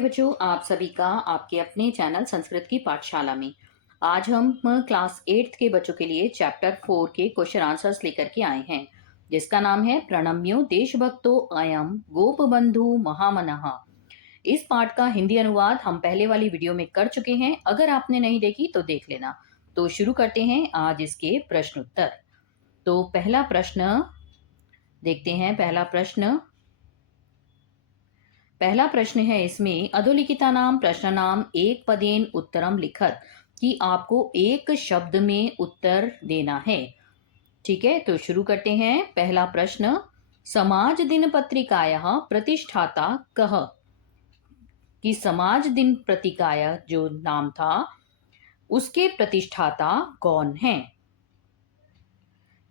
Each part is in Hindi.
बच्चों, आप सभी का आपके अपने चैनल संस्कृत की पाठशाला में आज हम क्लास 8th के बच्चों के लिए चैप्टर 4 के क्वेश्चन आंसर्स लेकर के आए हैं, जिसका नाम है प्रणम्यो देशभक्तो अयम गोप बंधु महामनः। इस पाठ का हिंदी अनुवाद हम पहले वाली वीडियो में कर चुके हैं। अगर आपने नहीं देखी तो देख लेना। तो शुरू करते हैं आज इसके प्रश्न उत्तर। तो पहला प्रश्न देखते हैं। पहला प्रश्न है इसमें अधोलिखितानां प्रश्नानां एक पदेन उत्तरम लिखत, कि आपको एक शब्द में उत्तर देना है। ठीक है, तो शुरू करते हैं। पहला प्रश्न, समाज दिन पत्रिकायाः प्रतिष्ठाता कः? कि समाज दिन पत्रिकाया जो नाम था उसके प्रतिष्ठाता कौन है?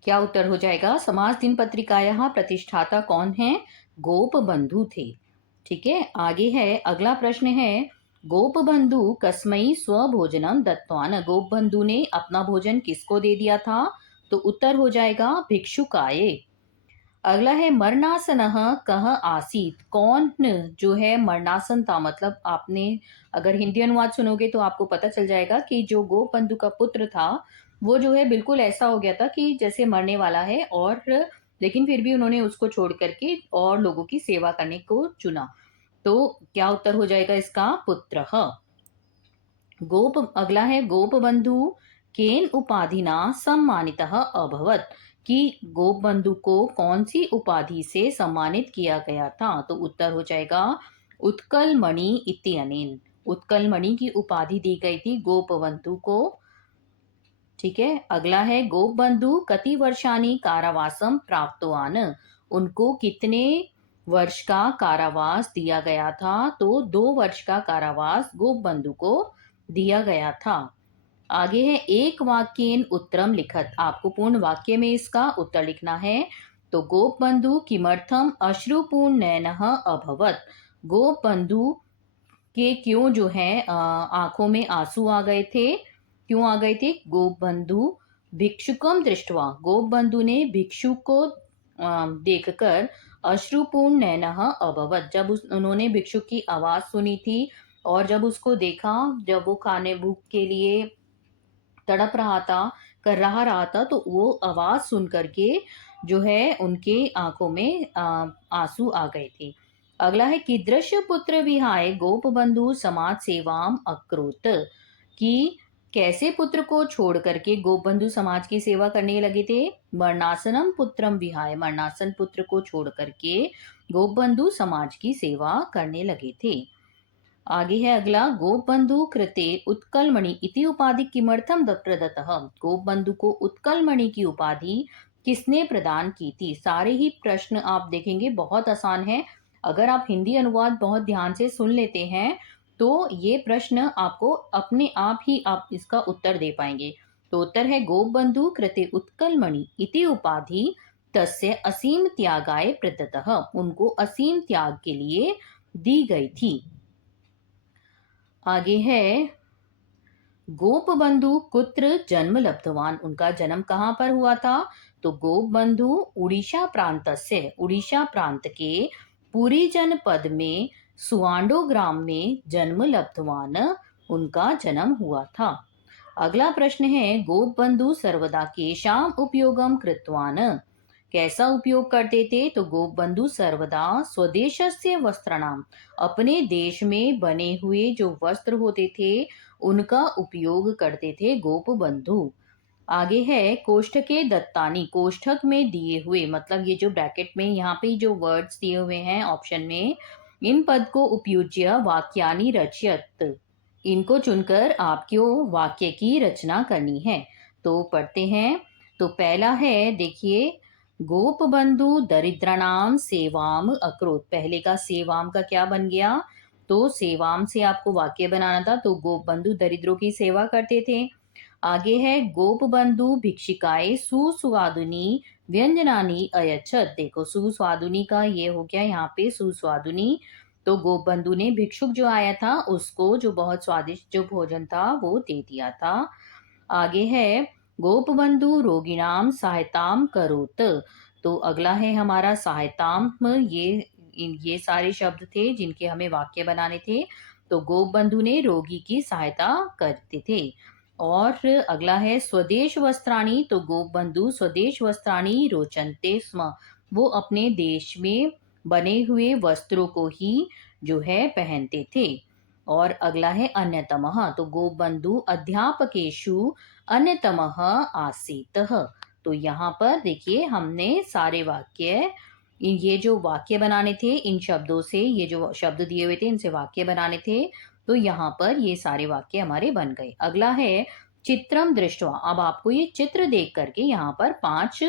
क्या उत्तर हो जाएगा? समाज दिन पत्रिकायाः प्रतिष्ठाता कौन है? गोप बंधु थे। ठीक है, आगे है। अगला प्रश्न है, गोप बंधु कस्मै स्वभोजनम दत्तवान? गोप बंधु ने अपना भोजन किसको दे दिया था? तो उत्तर हो जाएगा भिक्षुकाय। अगला है, मरणासनः कः आसीत? कौन जो है मरणासन था? मतलब आपने अगर हिंदी अनुवाद सुनोगे तो आपको पता चल जाएगा कि जो गोप बंधु का पुत्र था वो जो है बिल्कुल ऐसा हो गया था कि जैसे मरने वाला है, और लेकिन फिर भी उन्होंने उसको छोड़ करके और लोगों की सेवा करने को चुना। तो क्या उत्तर हो जाएगा इसका? पुत्रः। अगला है, गोप बंधु केन उपाधिना सम्मानितः अभवत? कि गोप बंधु को कौन सी उपाधि से सम्मानित किया गया था? तो उत्तर हो जाएगा उत्कल मणि इत्यनेन। उत्कल मणि की उपाधि दी गई थी गोप बंधु को। ठीक है, अगला है, गोप बंधु कति वर्षानी कारावासम प्राप्तवान? उनको कितने वर्ष का कारावास दिया गया था? तो 2 वर्ष का कारावास गोप बंधु को दिया गया था। आगे है, एक वाक्येन उत्तरम लिखत? आपको पूर्ण वाक्य में इसका उत्तर लिखना है। तो गोप बंधु किमर्थम अश्रुपूर्ण नयनः अभवत? गोप बंधु के क्यों जो है आंखों में आंसू आ गए थे? क्यों आ गए थे? गोप बंधु भिक्षुकम दृष्टवा, गोप बंधु ने भिक्षु को देखकर अश्रुपूर्ण नयनः अभवत, जब उन्होंने भिक्षु की आवाज सुनी थी और जब उसको देखा, जब वो खाने भूख के लिए तड़प रहा था, रहा था, तो वो आवाज सुन करके जो है उनके आंखों में आंसू आ गए थे। अगला है, कीदृश पुत्र विहाय गोप बंधु समाज सेवाम अक्रोत? कि कैसे पुत्र को छोड़ करके गोप बंधु समाज की सेवा करने लगे थे? मरणासनम पुत्रम विहाय, मरणासन पुत्र को छोड़ करके गोप बंधु समाज की सेवा करने लगे थे। आगे है अगला, गोप बंधु कृते उत्कलमणि इति उपाधि किमर्थम प्रदत्तः? गोप बंधु को उत्कलमणि की उपाधि किसने प्रदान की थी? सारे ही प्रश्न आप देखेंगे बहुत आसान है। अगर आप हिंदी अनुवाद बहुत ध्यान से सुन लेते हैं तो ये प्रश्न आपको अपने आप ही आप इसका उत्तर दे पाएंगे। तो उत्तर है, गोप बंधु कृते उत्कलमणि इति उपाधि तस्य असीम त्यागाय प्रदत्तः, उनको असीम त्याग के लिए दी गई थी। आगे है, गोप बंधु कुत्र जन्म लब्धवान? उनका जन्म कहाँ पर हुआ था? तो गोप बंधु उड़ीसा उड़ीसा प्रांत के पुरी जनपद में सुआंडो ग्राम में जन्म लब्धवान उनका जन्म हुआ था। अगला प्रश्न है, गोप बंधु सर्वदा केशाम उपयोगम कृतवान? कैसा उपयोग करते थे? तो गोप बंधु सर्वदा स्वदेशस्य वस्त्राणाम, अपने देश में बने हुए जो वस्त्र होते थे उनका उपयोग करते थे गोप बंधु। आगे है, कोष्ठके दत्तानी, कोष्ठक में दिए हुए, मतलब ये जो ब्रैकेट में यहाँ पे जो वर्ड्स दिए हुए हैं ऑप्शन में, इन पद को उपयुज्य वाक्यानि रचयत, इनको चुनकर आपको वाक्य की रचना करनी है। तो पढ़ते हैं। तो पहला है, देखिए, गोप बंधु दरिद्रनाम सेवाम अक्रोत। पहले का सेवाम का क्या बन गया? तो सेवाम से आपको वाक्य बनाना था, तो गोप बंधु दरिद्रों की सेवा करते थे। आगे है, गोप बंधु भिक्षिकाए सुस्वादुनी व्यंजनानी अयच्छत। देखो, सुस्वादुनी का ये हो गया यहाँ पे सुस्वादुनी। तो गोप बंधु ने भिक्षुक जो आया था उसको जो बहुत स्वादिष्ट जो भोजन था वो दे दिया था। आगे है, गोप बंधु रोगिणाम सहायताम करोत। तो अगला है हमारा सहायताम, ये ये सारे शब्द थे जिनके हमें वाक्य बनाने थे। तो गोप बंधु ने रोगी की सहायता करते थे। और अगला है स्वदेश वस्त्राणी। तो गोप बंधु स्वदेश वस्त्राणी रोचन्ते स्म, वो अपने देश में बने हुए वस्त्रों को ही जो है पहनते थे। और अगला है अन्यतमः। तो गोप बंधु अध्यापकेशु अन्यतमः आसीतः। तो यहाँ पर देखिए हमने सारे वाक्य, ये जो वाक्य बनाने थे इन शब्दों से, ये जो शब्द दिए हुए थे इनसे वाक्य बनाने थे। तो यहाँ पर ये सारे वाक्य हमारे बन गए। अगला है चित्रम दृष्ट्वा। अब आपको ये चित्र देख करके यहाँ पर 5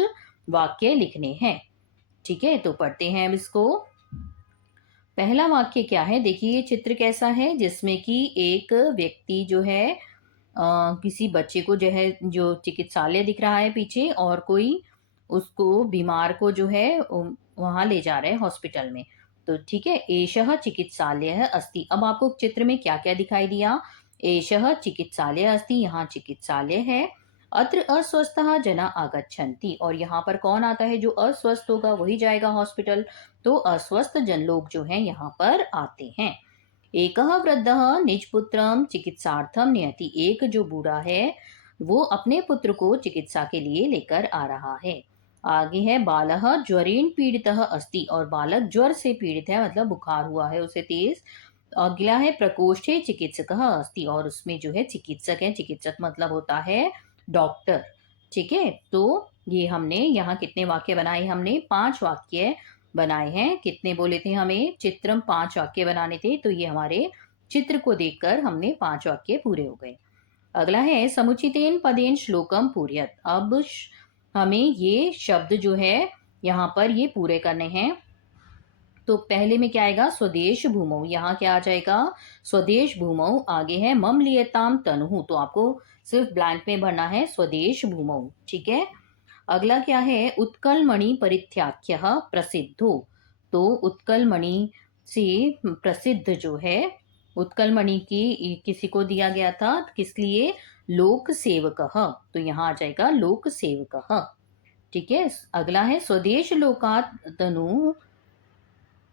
वाक्य लिखने हैं। ठीक है, तो पढ़ते हैं अब इसको। पहला वाक्य क्या है, देखिए ये चित्र कैसा है, जिसमें कि एक व्यक्ति जो है किसी बच्चे को जो है, जो चिकित्सालय दिख रहा है पीछे, और कोई उसको बीमार को जो है वहां ले जा रहे हैं हॉस्पिटल में। तो ठीक है, एषः चिकित्सालय अस्ति। अब आपको चित्र में क्या क्या दिखाई दिया, एषः चिकित्सालय अस्ति, यहाँ चिकित्सालय है। अत्र अस्वस्थः जना आगच्छन्ति, और यहाँ पर कौन आता है, जो अस्वस्थ होगा वही जाएगा हॉस्पिटल। तो अस्वस्थ जन लोग जो हैं यहाँ पर आते हैं। एकः वृद्धः निजपुत्रं चिकित्सार्थं नयति। एक जो बूढ़ा है वो अपने पुत्र को चिकित्सा के लिए लेकर आ रहा है। आगे है बालः ज्वरेण पीड़ितः अस्ति, और बालक ज्वर से पीड़ित है, मतलब बुखार हुआ है उसे तेज। अगला है प्रकोष्ठे चिकित्सकः अस्ति, और उसमें जो है चिकित्सक है, चिकित्सक मतलब होता है डॉक्टर। ठीक है, तो ये हमने यहाँ कितने वाक्य बनाए, हमने 5 वाक्य बनाए हैं। कितने बोले थे हमें, चित्रम 5 वाक्य बनाने थे, तो ये हमारे चित्र को देखकर हमने 5 वाक्य पूरे हो गए। अगला है समुचितेन पदेन श्लोकम पूर्यत। अब हमें ये शब्द जो है यहाँ पर ये पूरे करने हैं। तो पहले में क्या आएगा, स्वदेश भूमौ, यहाँ क्या आ जाएगा, स्वदेश भूमौ। आगे है मम लियताम तनुहु, तो आपको सिर्फ ब्लैंक में भरना है स्वदेश भूमौ। ठीक है, अगला क्या है, उत्कल मणि परित्याख्य प्रसिद्धो। तो उत्कल मणि से प्रसिद्ध जो है, उत्कल मणि की किसी को दिया गया था, किस लिए, लोक सेवकः। तो यहाँ आ जाएगा लोक सेवकः। ठीक है, अगला है स्वदेश लोकात् तनु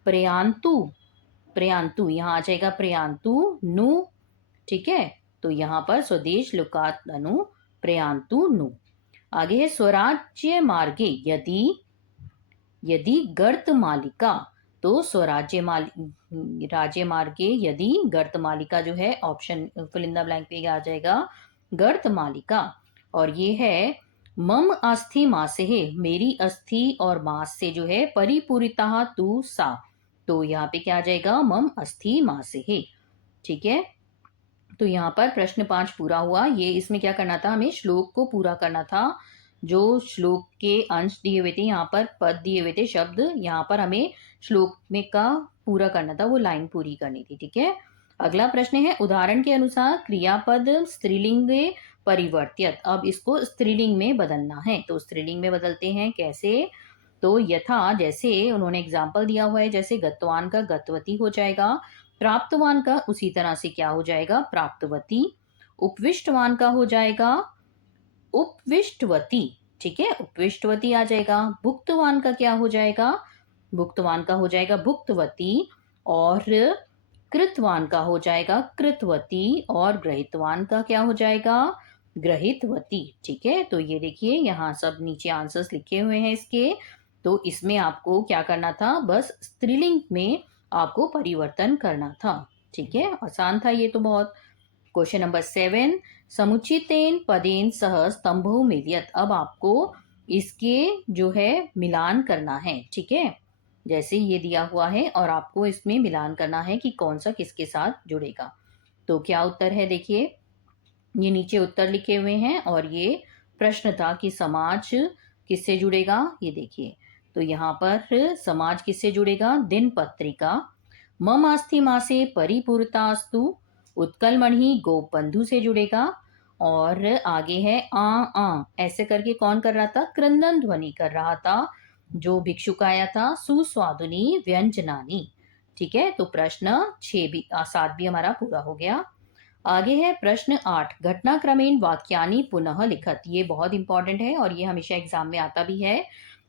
प्रयांतु। प्रयांतु यहाँ आ जाएगा प्रयांतु नु। ठीक है, तो यहाँ पर स्वदेश लोकात् तनु प्रयांतु नु। आगे है स्वराज्य मार्गे यदि, यदि गर्त मालिका। तो स्वराज्य राज्य मार्गे यदि गर्त मालिका जो है, option fill in the blank पे आ जाएगा गर्त मालिका। और ये है मम अस्थि मासे है, मेरी अस्थि और मास से जो है परिपूरिता तू सा। तो यहाँ पे क्या आ जाएगा, मम अस्थि मासे है। ठीक है, तो यहाँ पर प्रश्न 5 पूरा हुआ। ये इसमें क्या करना था, हमें श्लोक को पूरा करना था। जो श्लोक के अंश दिए हुए थे, यहाँ पर पद दिए हुए थे, शब्द, यहाँ पर हमें श्लोक में का पूरा करना था, वो लाइन पूरी करनी थी। ठीक है, अगला प्रश्न है उदाहरण के अनुसार क्रियापद स्त्रीलिंगे परिवर्त्यत। अब इसको स्त्रीलिंग में बदलना है। तो स्त्रीलिंग में बदलते हैं कैसे, तो यथा, जैसे उन्होंने एग्जाम्पल दिया हुआ है, जैसे गतवान का गतवती हो जाएगा, प्राप्तवान का उसी तरह से क्या हो जाएगा, प्राप्तवती। उपविष्टवान का हो जाएगा उपविष्टवती। ठीक है, उपविष्टवती आ जाएगा। भुक्तवान का क्या हो जाएगा, भुक्तवान का हो जाएगा भुक्तवती। और कृतवान का हो जाएगा कृतवती। और ग्रहितवान का क्या हो जाएगा, ग्रहितवती। ठीक है, तो ये देखिए यहाँ सब नीचे आंसर्स लिखे हुए हैं इसके। तो इसमें आपको क्या करना था, बस स्त्रीलिंग में आपको परिवर्तन करना था। ठीक है, आसान था ये तो बहुत। क्वेश्चन नंबर 7, समुचितेन पदेन सह स्तंभो मिलियत। अब आपको इसके जो है मिलान करना है। ठीक है, जैसे ये दिया हुआ है और आपको इसमें मिलान करना है कि कौन सा किसके साथ जुड़ेगा। तो क्या उत्तर है, देखिए ये नीचे उत्तर लिखे हुए हैं, और ये प्रश्न था कि समाज किससे जुड़ेगा। ये देखिए, तो यहाँ पर समाज किससे जुड़ेगा, दिन पत्रिका। मम अस्थि मासे परिपूर्तास्तु, उत्कल मणि गोप बंधु से जुड़ेगा। और आगे है आ ऐसे करके कौन कर रहा था, क्रंदन ध्वनि कर रहा था जो भिक्षुक आया था, सुस्वादुनी व्यंजनानी। ठीक है, तो प्रश्न 7 भी हमारा पूरा हो गया। आगे है प्रश्न 8, घटनाक्रमेण वाक्यानि पुनः लिखत। ये बहुत इंपॉर्टेंट है और ये हमेशा एग्जाम में आता भी है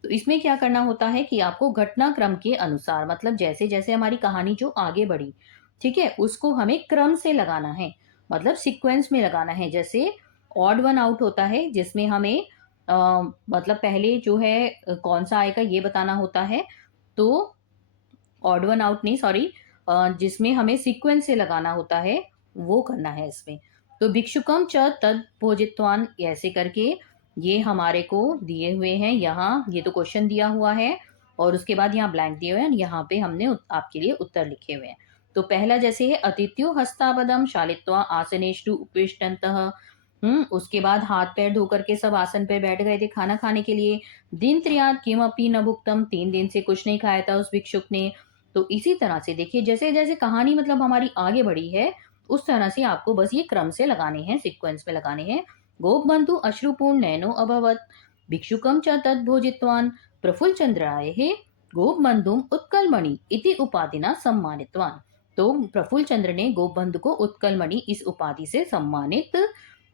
तो इसमें क्या करना होता है कि आपको घटनाक्रम के अनुसार, मतलब जैसे-जैसे हमारी कहानी जो आगे बढ़ी, ठीक है? उसको हमें क्रम से लगाना है, मतलब सीक्वेंस में लगाना है। जैसे ऑड वन आउट होता है जिसमें हमें अ, मतलब पहले जो है कौन-सा आएगा ये बताना होता है। तो ऑड वन आउट नहीं, सॉरी, जिसमें हमें सीक्वेंस से लगाना होता है, वो करना है इसमें। तो भिक्षुकम च तद भोजितवान, ऐसे करके ये हमारे को दिए हुए हैं यहाँ, ये तो क्वेश्चन दिया हुआ है और उसके बाद यहाँ ब्लैंक दिए हुए हैं, यहाँ पे हमने आपके लिए उत्तर लिखे हुए हैं। तो पहला जैसे है अतिथ्यो हस्तापदम शालित्वा आसनेषु उपविष्टन्तः। उसके बाद हाथ पैर धो करके सब आसन पे बैठ गए थे खाना खाने के लिए। दिन त्रयात् किमपि न भुक्तम, 3 दिन से कुछ नहीं खाया था उस भिक्षुक ने। तो इसी तरह से देखिए जैसे-जैसे कहानी मतलब हमारी आगे बढ़ी है, उस तरह से आपको बस ये क्रम से लगाने हैं, सीक्वेंस में लगाने हैं। गोपबन्धु अश्रुपूर्ण नयनो अभवत्, भिक्षुकं च तद् भोजितवान्, प्रफुल्लचन्द्रायः गोपबन्धुम् उत्कलमणि इति उपाधिना सम्मानितवान्। तो प्रफुल्ल चंद्र ने गोपबंधु को उत्कलमणि इस उपाधि से सम्मानित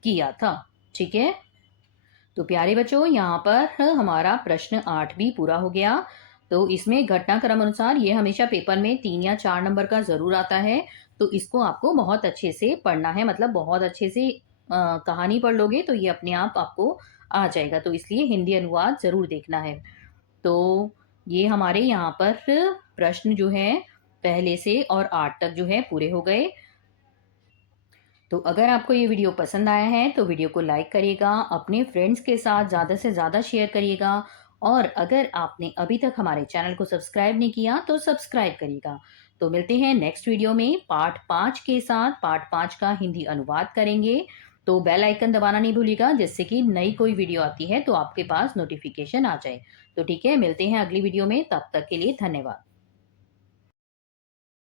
किया था। ठीक है? तो प्यारे बच्चों, यहाँ पर हमारा प्रश्न 8 भी पूरा हो गया। तो इसमें घटनाक्रम अनुसार ये हमेशा पेपर में 3 या 4 नंबर का ज़रूर आता है। तो इसको आपको बहुत अच्छे से पढ़ना है, मतलब बहुत अच्छे से कहानी पढ़ लोगे तो ये अपने आप आपको आ जाएगा। तो इसलिए हिंदी अनुवाद ज़रूर देखना है। तो ये हमारे यहाँ पर प्रश्न जो हैं पहले से और 8 तक जो है पूरे हो गए। तो अगर आपको ये वीडियो पसंद आया है तो वीडियो को लाइक करिएगा, अपने फ्रेंड्स के साथ ज़्यादा से ज़्यादा शेयर करिएगा और अगर आपने अभी तक हमारे चैनल को सब्सक्राइब नहीं किया तो सब्सक्राइब करिएगा। तो मिलते हैं नेक्स्ट वीडियो में पार्ट 5 के साथ। पार्ट 5 का हिंदी अनुवाद करेंगे। तो बेल आइकन दबाना नहीं भूलिएगा जिससे कि नई कोई वीडियो आती है तो आपके पास नोटिफिकेशन आ जाए। तो ठीक है, मिलते हैं अगली वीडियो में, तब तक के लिए धन्यवाद।